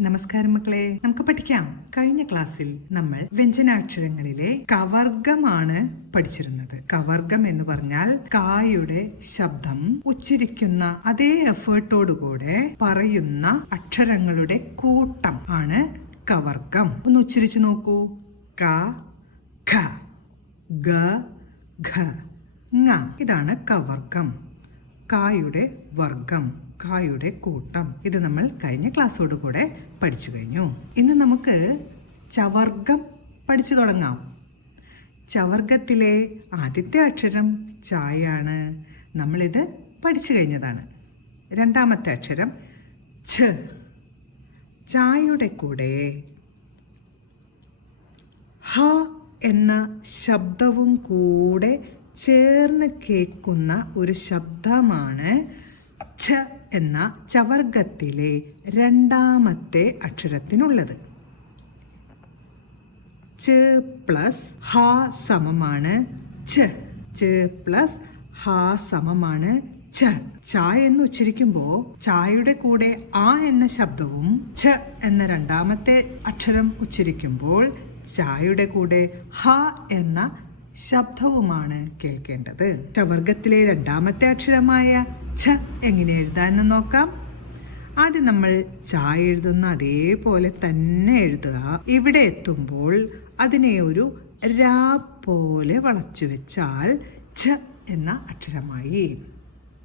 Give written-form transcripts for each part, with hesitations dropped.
നമസ്കാരം മക്കളെ, നമുക്ക് പഠിക്കാം. കഴിഞ്ഞ ക്ലാസ്സിൽ നമ്മൾ വ്യഞ്ജനാക്ഷരങ്ങളിലെ കവർഗമാണ് പഠിച്ചിരുന്നത്. കവർഗം എന്ന് പറഞ്ഞാൽ കായുടെ ശബ്ദം ഉച്ചരിക്കുന്ന അതേ എഫേർട്ടോടുകൂടെ പറയുന്ന അക്ഷരങ്ങളുടെ കൂട്ടം ആണ് കവർഗം. ഒന്ന് ഉച്ചരിച്ചു നോക്കൂ. ക, ഖ, ഗ, ഘ, ങ. ഇതാണ് കവർഗം. കായുടെ വർഗം, കായുടെ കൂട്ടം. ഇത് നമ്മൾ കഴിഞ്ഞ ക്ലാസ്സോടുകൂടെ പഠിച്ചു കഴിഞ്ഞു. ഇന്ന് നമുക്ക് ചവർഗം പഠിച്ചു തുടങ്ങാം. ചവർഗത്തിലെ ആദ്യത്തെ അക്ഷരം ചായാണ്. നമ്മളിത് പഠിച്ചു കഴിഞ്ഞതാണ്. രണ്ടാമത്തെ അക്ഷരം ഛ. ചായയുടെ കൂടെ ഹ എന്ന ശബ്ദവും കൂടെ ചേർന്ന് കേൾക്കുന്ന ഒരു ശബ്ദമാണ് ഛ എന്ന ചവർഗത്തിലെ രണ്ടാമത്തെ അക്ഷരത്തിനുള്ളത്. ച പ്ലസ് ഹ സമമാണ് ഛ. ച പ്ലസ് ഹ സമമാണ് ഛ. ചായ എന്ന് ഉച്ചരിക്കുമ്പോൾ ചായയുടെ കൂടെ ആ എന്ന ശബ്ദവും ഛ എന്ന രണ്ടാമത്തെ അക്ഷരം ഉച്ചരിക്കുമ്പോൾ ചായയുടെ കൂടെ ഹ എന്ന ശബ്ദവുമാണ് കേൾക്കേണ്ടത്. ചവർഗത്തിലെ രണ്ടാമത്തെ അക്ഷരമായ ഛ എങ്ങനെ എഴുതാമെന്ന് നോക്കാം. ആദ്യം നമ്മൾ ചായ എഴുതുന്ന അതേപോലെ തന്നെ എഴുതുക. ഇവിടെ എത്തുമ്പോൾ അതിനെ ഒരു രാ പോലെ വളച്ചു വെച്ചാൽ ഛ എന്ന അക്ഷരമായി.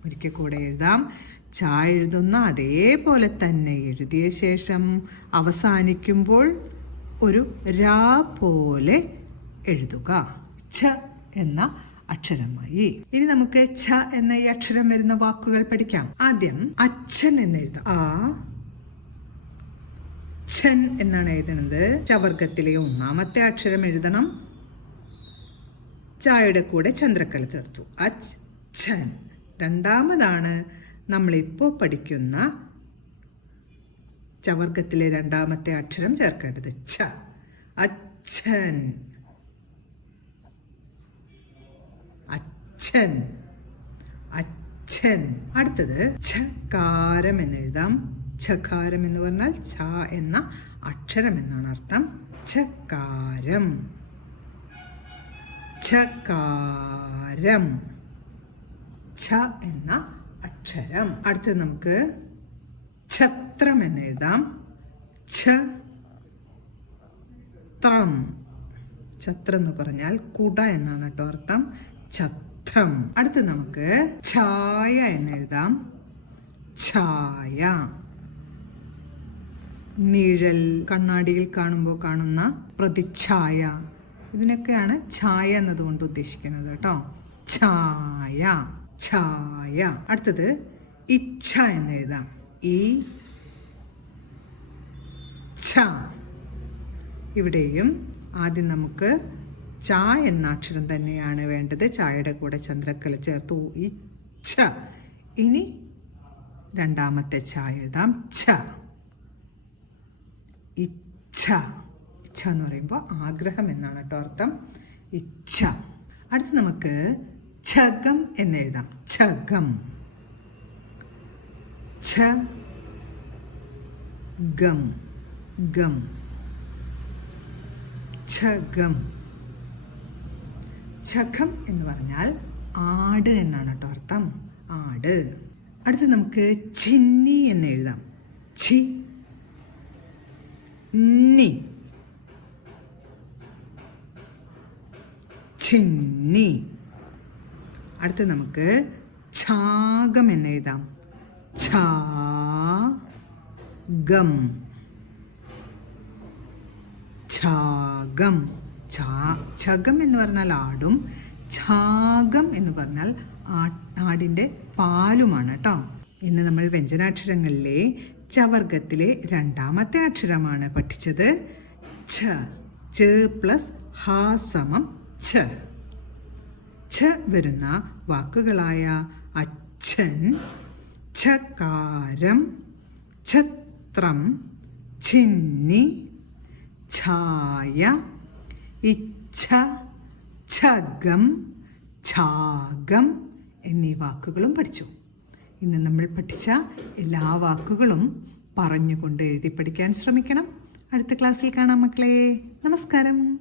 ഒരിക്കൽ കൂടെ എഴുതാം. ചായ എഴുതുന്ന അതേപോലെ തന്നെ എഴുതിയ ശേഷം അവസാനിക്കുമ്പോൾ ഒരു രാ പോലെ എഴുതുക. ഛ എന്ന അക്ഷരമായി. ഇനി നമുക്ക് ഛ എന്ന ഈ അക്ഷരം വരുന്ന വാക്കുകൾ പഠിക്കാം. ആദ്യം അച്ഛൻ എന്ന് എഴുതാം. ആ ഛൻ എന്നാണ് എഴുതുന്നത്. ചവർഗത്തിലെ ഒന്നാമത്തെ അക്ഷരം എഴുതണം. ചായയുടെ കൂടെ ചന്ദ്രക്കല ചേർത്തു. അച്ഛൻ. രണ്ടാമതാണ് നമ്മളിപ്പോൾ പഠിക്കുന്ന ചവർഗത്തിലെ രണ്ടാമത്തെ അക്ഷരം ചേർക്കേണ്ടത് ഛ. അച്ഛൻ. അച്ഛൻ, അച്ഛൻ. അടുത്തത് ഛകാരം എന്ന് എഴുതാം. ഛകാരം എന്ന് പറഞ്ഞാൽ ഛ എന്ന അക്ഷരം എന്നാണ് അർത്ഥം. ഛകാരം, ഛകാരം. ഛ എന്ന അക്ഷരം. അടുത്തത് നമുക്ക് ഛത്രം എന്ന് എഴുതാം. ഛത്രം. ഛത്രം എന്ന് പറഞ്ഞാൽ കുട എന്നാണ് കേട്ടോ അർത്ഥം. ഛത്രം. അടുത്ത് നമുക്ക് ഛായ എന്ന് എഴുതാം. ഛായ. നിഴൽ, കണ്ണാടിയിൽ കാണുമ്പോൾ കാണുന്ന പ്രതിച്ഛായ, ഇതിനൊക്കെയാണ് ഛായ എന്നതുകൊണ്ട് ഉദ്ദേശിക്കുന്നത് കേട്ടോ. ഛായ, ഛായ. അടുത്തത് ഇച്ഛ എന്ന് എഴുതാം. ഈ ഛ. ഇവിടെയും ആദ്യം നമുക്ക് ച എന്ന അക്ഷരം തന്നെയാണ് വേണ്ടത്. ചായയുടെ കൂടെ ചന്ദ്രക്കല ചേർത്തു. ഇച്ഛ. ഇനി രണ്ടാമത്തെ ച എഴുതാം. ഛ. ഇച്ഛ. ഇച്ഛ എന്ന് പറയുമ്പോൾ ആഗ്രഹം എന്നാണ് കേട്ടോ അർത്ഥം. ഇച്ഛ. അടുത്ത് നമുക്ക് ഛഗം എന്ന് എഴുതാം. ഛഗം. ഛ ഗം, ഗം. ഛഗം. ഛഗം എന്ന് പറഞ്ഞാൽ ആട് എന്നാണ് കേട്ടോ അർത്ഥം. ആട്. അടുത്ത് നമുക്ക് ചിന്നി എന്ന് എഴുതാം. ഛി നി, ചിന്നി. അടുത്ത് നമുക്ക് ഛാഗം എന്ന് എഴുതാം. ഛാഗം, ഛാഗം. ഛഗം എന്ന് പറഞ്ഞാൽ ആടും, ഛാഗം എന്ന് പറഞ്ഞാൽ ആടിൻ്റെ പാലുമാണ് കേട്ടോ. ഇന്ന് നമ്മൾ വ്യഞ്ജനാക്ഷരങ്ങളിലെ ചവർഗത്തിലെ രണ്ടാമത്തെ അക്ഷരമാണ് പഠിച്ചത്. ഛ. ച പ്ലസ് ഹ സമം ഛ. ഛ വരുന്ന വാക്കുകളായ അച്ഛൻ, ഛകാരം, ഛത്രം, ചിന്നി, ഛായ, ഇച്ഛ, ഛഗം, ഛാഗം എന്നീ വാക്കുകളും പഠിച്ചു. ഇന്ന് നമ്മൾ പഠിച്ച എല്ലാ വാക്കുകളും പറഞ്ഞുകൊണ്ട് എഴുതി പഠിക്കാൻ ശ്രമിക്കണം. അടുത്ത ക്ലാസ്സിൽ കാണാം മക്കളെ. നമസ്കാരം.